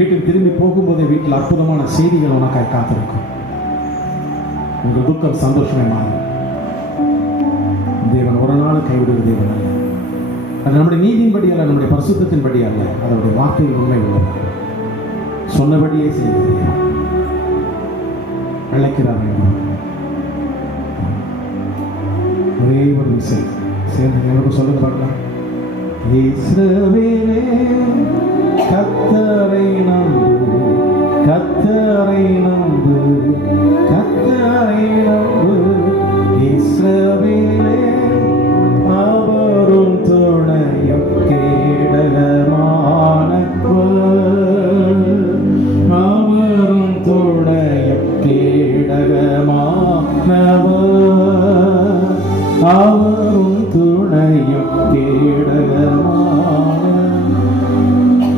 வீட்டுக்கு திரும்பி போகும்போதே வீட்டில் அற்புதமான செய்திகள் உனக்காய் காத்திருக்கும். உங்கள் துக்கம் சந்தோஷமே மாறும். தேவன் ஒரு நாள் கைவிடுகிற தேவன் அல்ல. அது நம்முடைய நீதியின்படி அல்ல, நம்முடைய பரிசுத்தத்தின்படி அல்ல, அதனுடைய வார்த்தையில் உண்மை உள்ளது. சொன்னபடியே செய்வது அழைக்கிறார். ஒரே ஒரு விசை சேர்ந்து எங்களுக்கு சொல்லுங்க பார்க்கலாம். இஸ்ரவேலே